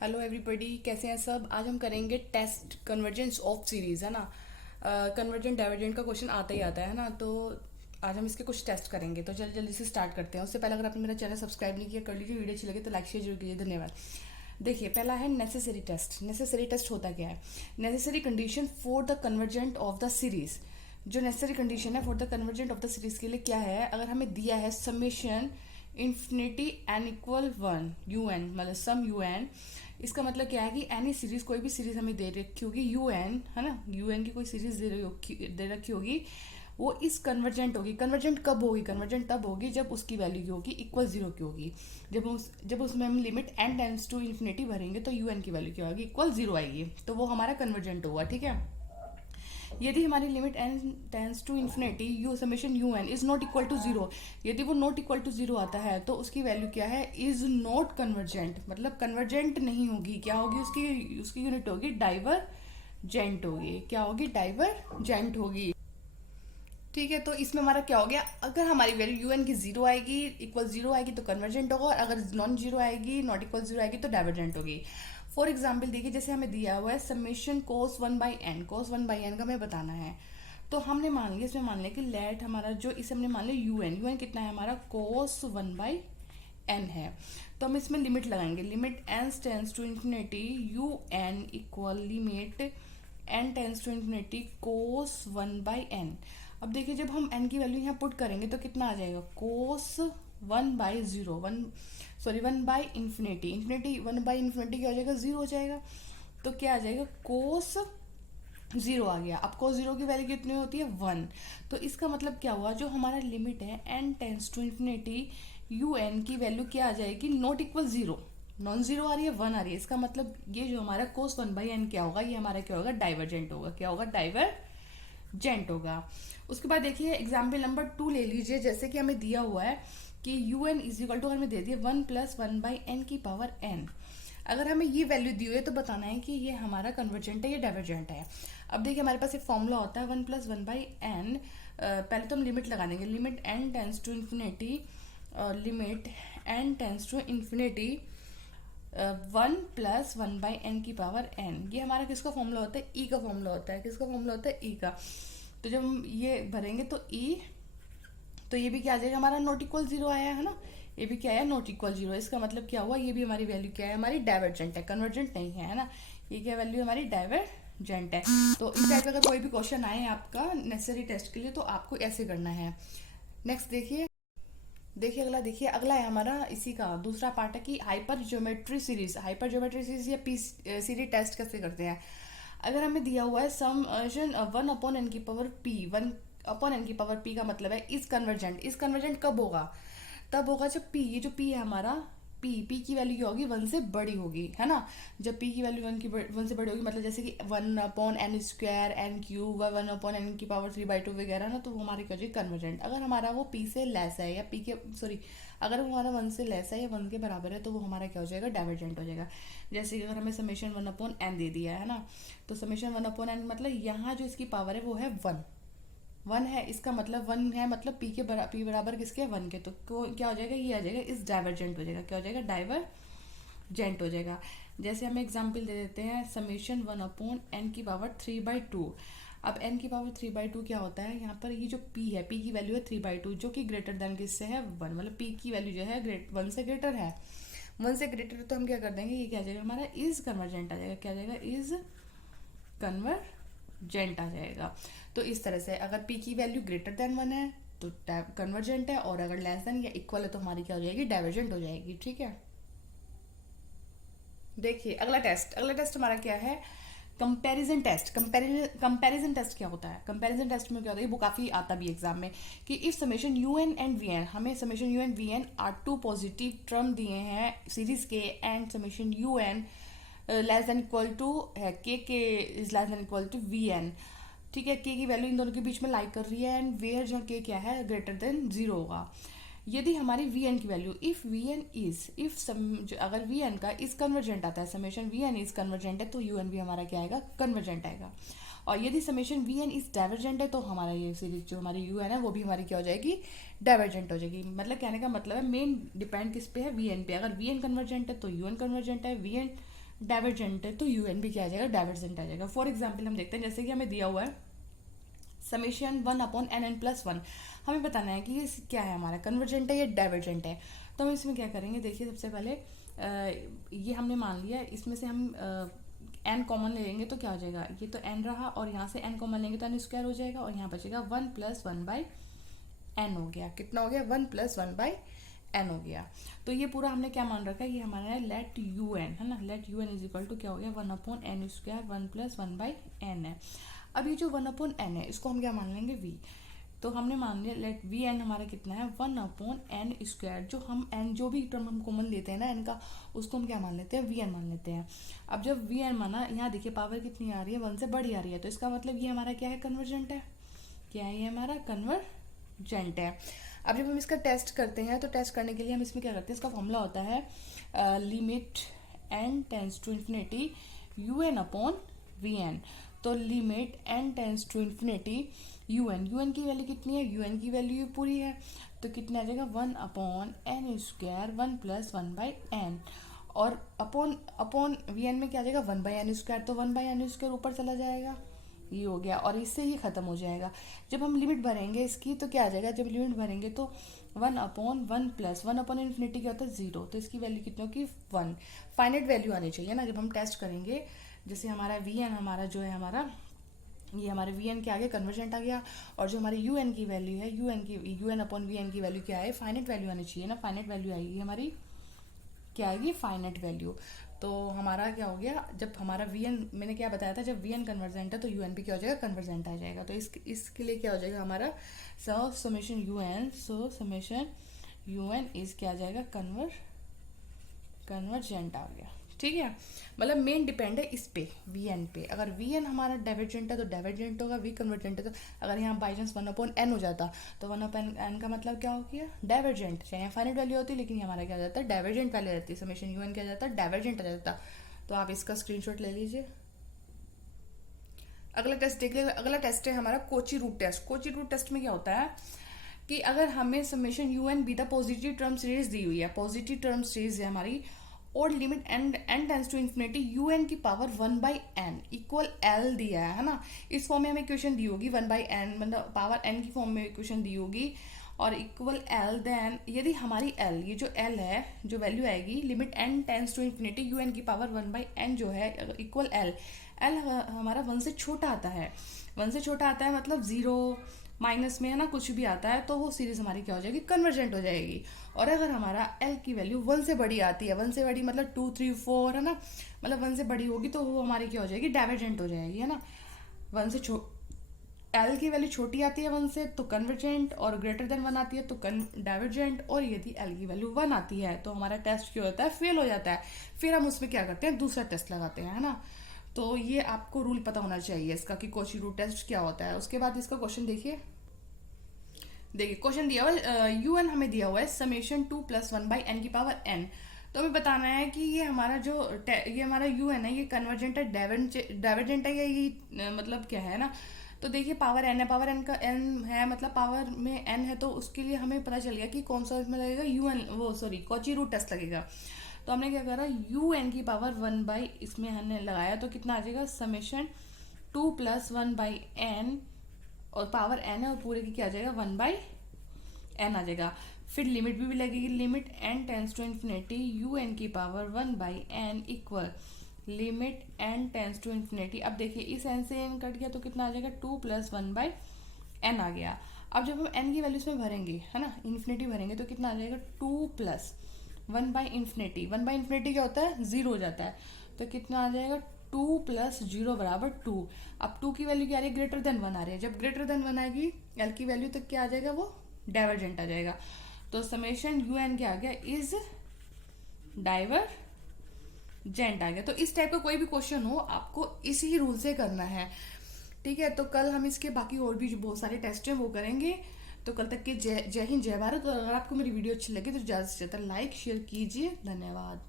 Hello everybody, कैसे हैं सब। आज हम करेंगे टेस्ट कन्वर्जेंस ऑफ सीरीज, है ना। कन्वर्जेंट डाइवर्जेंट का क्वेश्चन आता ही आता है ना। तो आज हम इसके कुछ टेस्ट करेंगे, तो जल्दी जल्दी से स्टार्ट करते हैं। उससे पहले अगर आपने मेरा चैनल सब्सक्राइब नहीं किया कर लीजिए। वीडियो अच्छी लगे तो लाइक शेयर जरूर कीजिए। धन्यवाद। देखिए, पहला है नेसेसरी टेस्ट। नेसेसरी टेस्ट होता क्या है? Necessary condition for the convergent of the series. जो नेसेसरी कंडीशन है for the convergent of the series के लिए क्या है? अगर हमें दिया है summation infinity n equal one u n, मतलब सम यू एन। इसका मतलब क्या है कि एनी सीरीज, कोई भी सीरीज हमें दे रखी होगी यू एन, है ना, यू एन की कोई सीरीज दे रखी होगी, वो इस कन्वर्जेंट होगी। कन्वर्जेंट कब होगी? कन्वर्जेंट तब होगी जब उसकी वैल्यू की होगी इक्वल जीरो की होगी। जब उसमें हम limit n tends to infinity भरेंगे तो यू एन की वैल्यू क्या होगी? इक्वल जीरो आएगी, तो वो हमारा कन्वर्जेंट होगा। ठीक है। यदि हमारी limit n tends to infinity u summation u n is not equal to zero, यदि वो नॉट इक्वल टू जीरो आता है तो उसकी वैल्यू क्या है? इज नॉट कन्वर्जेंट, मतलब कन्वर्जेंट नहीं होगी। क्या होगी? उसकी उसकी यूनिट होगी डाइवरजेंट होगी। क्या होगी? डाइवरजेंट होगी। ठीक है। तो इसमें हमारा क्या हो गया? अगर हमारी वैल्यू यू एन की जीरो आएगी, इक्वल जीरो आएगी तो कन्वर्जेंट होगा, और अगर नॉन जीरो आएगी, नॉट इक्वल जीरो आएगी तो डाइवर्जेंट होगी। फॉर एग्जाम्पल देखिए, जैसे हमें दिया हुआ है summation cos one by n. Cos one by n का हमें बताना है, तो हमने मान लिया, इसमें मान लिया कि लेट हमारा जो इसे हमने मान लिया यू एन। यू एन कितना है हमारा? कोस वन बाई एन है। तो हम इसमें लिमिट लगाएंगे। Limit n tends to infinity you n equal limit n tends to infinity cos one by n. अब देखिए, जब हम एन की वैल्यू यहाँ पुट करेंगे तो कितना आ जाएगा? Cos one by zero, one by infinity. Infinity one by infinity क्या हो जाएगा? जीरो हो जाएगा। तो क्या आ जाएगा? कोस जीरो आ गया। अब कोस जीरो की वैल्यू कितनी होती है? वन। तो इसका मतलब क्या हुआ? जो हमारा लिमिट है N tends to infinity you N की वैल्यू क्या आ जाएगी? Not equal zero. Non zero आ रही है, वन आ रही है। इसका मतलब ये जो हमारा कोस वन बाई एन क्या होगा? ये हमारा क्या होगा? डाइवर्जेंट होगा। क्या होगा? डाइवर्जेंट होगा। उसके बाद देखिए एग्जाम्पल नंबर 2 ले लीजिए। जैसे कि हमें दिया हुआ है कि u n is equal to, हमें दे दिया one plus one by n की पावर एन। अगर हमें ये वैल्यू दी हुई है तो बताना है कि ये हमारा कन्वर्जेंट है या डाइवर्जेंट है। अब देखिए, हमारे पास एक फॉर्मूला होता है one plus one by n. पहले तो हम लिमिट लगा देंगे। Limit n tends to infinity, limit n tends to infinity one plus one by n की पावर एन। ये हमारा किसका फॉर्मूला होता है? ई का फॉर्मूला होता है। किसका फॉर्मूला होता है? ई का। तो जब हम ये भरेंगे तो ई, तो ये भी क्या आ जाएगा? हमारा नॉट इक्वल जीरो आया है ना। ये भी क्या है? Not equal zero. इसका मतलब क्या हुआ? ये भी हमारी वैल्यू क्या है? हमारी डाइवर्जेंट है, कन्वर्जेंट नहीं है ना। ये क्या वैल्यू हमारी? डाइवर्जेंट है। तो इस टाइप का अगर कोई भी क्वेश्चन आए आपका नेसेसरी टेस्ट के लिए तो आपको ऐसे करना है। नेक्स्ट देखिए। देखिए अगला, देखिए अगला है हमारा इसी का दूसरा पार्ट है कि hyper geometry series. Hyper geometry series या पी सीरीज टेस्ट कैसे करते हैं? अगर हमें दिया हुआ है सम वन अपॉन एन की power p, one upon n की पावर पी का मतलब है इज कन्वर्जेंट। इज कन्वर्जेंट कब होगा? तब होगा जब पी, ये जो पी है हमारा, पी की वैल्यू क्या होगी? वन से बड़ी होगी, है ना। जब पी की वैल्यू वन से बड़ी होगी, मतलब जैसे कि one upon n square, n cube, one upon n की पावर थ्री बाई टू वगैरह ना, तो वो हमारी क्या हो जाएगी? कन्वर्जेंट। अगर हमारा वो पी से लेस है या पी के सॉरी, अगर वो हमारा वन से लेस है या वन के बराबर है तो वो हमारा क्या हो जाएगा? डाइवर्जेंट हो जाएगा। जैसे कि अगर हमें समेशन वन अपॉन एन दे दिया है ना, तो समेशन वन अपॉन एन मतलब यहाँ जो इसकी पावर है वो है वन। वन है, इसका मतलब वन है, मतलब पी बराबर किसके? वन के। तो क्या हो जाएगा? ये आ जाएगा इस डाइवर्जेंट हो जाएगा। क्या हो जाएगा? डाइवर्जेंट हो जाएगा। जैसे हम एग्जाम्पल दे देते हैं समेशन वन अपॉन एन की पावर थ्री बाई टू। अब एन की पावर थ्री बाई टू क्या होता है? यहाँ पर ये जो पी है, पी की वैल्यू है थ्री बाई टू, जो कि ग्रेटर देन किससे है? वन। मतलब पी की वैल्यू जो है वन से ग्रेटर है। वन से ग्रेटर तो हम क्या कर देंगे? ये क्या आ जाएगा? हमारा इज कन्वर्जेंट आ जाएगा। क्या आ जाएगा? इज कन्वर्जेंट आ जाएगा। तो इस तरह से अगर p की वैल्यू ग्रेटर देन वन है तो कन्वर्जेंट है, और अगर लेस देन या इक्वल है तो हमारी क्या हो जाएगी? डाइवर्जेंट हो जाएगी। ठीक है। देखिए अगला टेस्ट। अगला टेस्ट हमारा क्या है? Comparison test. कंपैरिजन टेस्ट क्या होता है? कंपैरिजन टेस्ट में क्या होता है? वो काफी आता भी एग्जाम में कि if summation u n and v n, हमें summation u n v n are two positive term दिए हैं सीरीज के, and summation u n less than equal to है के is less than equal to v n. ठीक है, के की वैल्यू इन दोनों के बीच में लाइक कर रही है, एंड वेयर जहाँ के क्या है? ग्रेटर देन जीरो होगा। यदि हमारी वी एन की value if v n is अगर वी एन का इज कन्वर्जेंट आता है, summation v n is convergent है, तो यू एन भी हमारा क्या आएगा? कन्वर्जेंट आएगा। और यदि summation v n is divergent है तो हमारा ये सीरीज जो हमारी यू एन है वो भी हमारी क्या हो जाएगी? डाइवर्जेंट हो जाएगी। मतलब कहने का मतलब है मेन डिपेंड किस पे है? वी एन पे। अगर वी एन कन्वर्जेंट है तो यू एन कन्वर्जेंट है, वी एन डाइवर्जेंट है तो यू एन भी क्या आ जाएगा, डाइवर्जेंट आ जाएगा। फॉर एग्जाम्पल हम देखते हैं, जैसे कि हमें दिया हुआ है समेशन 1/n+1, हमें बताना है कि ये क्या है, हमारा कन्वर्जेंट है या डाइवर्जेंट है। तो हम इसमें क्या करेंगे, देखिए सबसे पहले ये हमने मान लिया, इसमें से हम n कॉमन ले लेंगे तो क्या हो जाएगा, ये तो n रहा और यहाँ से n कॉमन लेंगे तो n² हो जाएगा और यहाँ बचेगा 1+1/n हो गया। कितना हो गया, 1+1/n हो गया। तो ये पूरा हमने क्या मान रखा है, ये हमारा है लेट यू एन, है ना, let u n is equal to क्या हो गया 1/n², 1+1/n है। अब ये जो 1/n है इसको हम क्या मान लेंगे v। तो हमने मान लिया लेट वी एन हमारा कितना है 1/n², जो हम n जो भी टर्म हम कॉमन लेते हैं ना n का, उसको हम क्या मान लेते हैं, वी एन मान लेते हैं। अब जब वी एन माना, यहाँ देखिए पावर कितनी आ रही है, 1 से बड़ी आ रही है, तो इसका मतलब ये हमारा क्या है, कन्वर्जेंट है। क्या है ये हमारा, कन्वर्जेंट है। अब जब हम इसका टेस्ट करते हैं तो टेस्ट करने के लिए हम इसमें क्या करते हैं, इसका फॉर्मूला होता है limit n tends to infinity un/vn। तो limit n tends to infinity un की वैल्यू कितनी है, un की वैल्यू पूरी है, तो कितना आ जाएगा 1/n², 1+1/n, और अपॉन vn में क्या आ जाएगा 1/n², तो 1/n² ऊपर चला जाएगा, ये हो गया और इससे ही खत्म हो जाएगा। जब हम लिमिट भरेंगे इसकी तो क्या आ जाएगा, जब लिमिट भरेंगे तो 1/1+1/इन्फिनिटी क्या होता है 0, तो इसकी वैल्यू कितनी होगी 1। फाइनाइट वैल्यू आनी चाहिए ना जब हम टेस्ट करेंगे। जैसे हमारा वी एन हमारा जो है ये हमारे वी एन के आगे कन्वर्जेंट आ गया, और जो हमारी यू एन की वैल्यू है UN/VN की वैल्यू क्या है, फाइनाइट वैल्यू आनी चाहिए ना। फाइनाइट वैल्यू आएगी हमारी, क्या आएगी, फाइनाइट वैल्यू। तो हमारा क्या हो गया, जब हमारा वी एन, मैंने क्या बताया था, जब वी एन कन्वर्जेंट है तो यू एन भी क्या हो जाएगा, कन्वर्जेंट आ जाएगा। तो इसके लिए क्या हो जाएगा हमारा, समेशन यू एन इज क्या आ जाएगा, कन्वर्जेंट आ गया। ठीक है, मतलब मेन डिपेंड है इस पे, वी एन पे। अगर वी एन हमारा डाइवर्जेंट है तो डाइवर्जेंट होगा, वी कन्वर्जेंट है तो, अगर यहाँ बाई चांस 1/n हो जाता तो 1/n का मतलब क्या हो गया, डाइवर्जेंट। चाहे यहाँ फाइनाइट वैल्यू होती लेकिन हमारा क्या हो जाता है, डाइवर्जेंट वैल्यू रहती है, समेशन यू एन क्या जाता है, डाइवर्जेंट आ जाता। तो आप इसका स्क्रीनशॉट ले लीजिए। अगला टेस्ट देखिए, अगला टेस्ट है हमारा Cauchy root test. Cauchy root test में क्या होता है कि अगर हमें summation u n be a positive term series दी हुई है, पॉजिटिव टर्म सीरीज है हमारी, और limit n tends to infinity un की पावर 1/n इक्वल l दिया है ना। इस फॉर्म में हमें इक्वेशन दी होगी 1/n, मतलब पावर n की फॉर्म में इक्वेशन दी होगी और इक्वल l। देन यदि हमारी l, ये जो l है, जो वैल्यू आएगी limit n tends to infinity un की पावर 1/n जो है इक्वल l हमारा 1 से छोटा आता है, 1 से छोटा आता है मतलब 0 माइनस में है ना, कुछ भी आता है तो वो सीरीज हमारी क्या हो जाएगी, कन्वर्जेंट हो जाएगी। और अगर हमारा l की वैल्यू 1 से बड़ी आती है, 1 से बड़ी मतलब 2 3 4 है ना, मतलब 1 से बड़ी होगी तो वो हमारी क्या हो जाएगी, डाइवर्जेंट हो जाएगी, है ना। 1 से l की वैल्यू छोटी आती है 1 से तो कन्वर्जेंट, और ग्रेटर देन 1 आती है तो डाइवर्जेंट, और यदि l की वैल्यू 1 आती है तो हमारा टेस्ट क्या होता है, फेल हो जाता है। फिर हम उसमें क्या करते हैं, दूसरा टेस्ट लगाते हैं, है ना। तो ये आपको रूल पता होना चाहिए इसका कि कोची रूट टेस्ट क्या होता है। उसके बाद इसका क्वेश्चन देखिए क्वेश्चन दिया हुआ है यू एन हमें दिया हुआ है समेशन 2+1/n की पावर n। तो हमें बताना है कि ये हमारा जो ये हमारा यू एन है ये कन्वर्जेंट है, डाइवर्जेंट है या ये मतलब क्या है ना। तो देखिए पावर n है, पावर n का n है मतलब पावर में n है, तो उसके लिए हमें पता चल गया कि कौन सा इसमें लगेगा, u n Cauchy root test लगेगा। तो हमने क्या करा, यू एन की पावर 1/ इसमें हमने लगाया तो कितना आ जाएगा, समेशन 2+1/n और पावर n है और पूरे की क्या आ जाएगा 1/n आ जाएगा। फिर लिमिट भी लगेगी, limit n tends to infinity you N की power 1/n equal limit n tends to infinity. अब देखिए इस n से n कट गया तो कितना आ जाएगा 2+1/n आ गया। अब जब हम n की वैल्यूज में भरेंगे, है ना, इन्फिनिटी भरेंगे तो कितना आ जाएगा 2+1/इन्फिनिटी। 1/इन्फिनिटी क्या होता है, 0 हो जाता है, तो कितना आ जाएगा 2 + 0 = 2। अब 2 की वैल्यू क्या आ रही है, ग्रेटर देन 1 आ रही है। जब ग्रेटर देन 1 आएगी l की वैल्यू तक क्या आ जाएगा, वो डाइवर्जेंट आ जाएगा। तो समेशन यू एन क्या आ गया, इज डाइवर्जेंट आ गया। तो इस टाइप का कोई भी क्वेश्चन हो आपको इसी रूल से करना है, ठीक है। तो कल हम इसके बाकी और भी जो बहुत सारे टेस्ट हैं वो करेंगे। तो कल तक के जय हिंद, जय भारत। और अगर आपको मेरी वीडियो अच्छी लगे तो ज़्यादा से ज़्यादा लाइक शेयर कीजिए। धन्यवाद।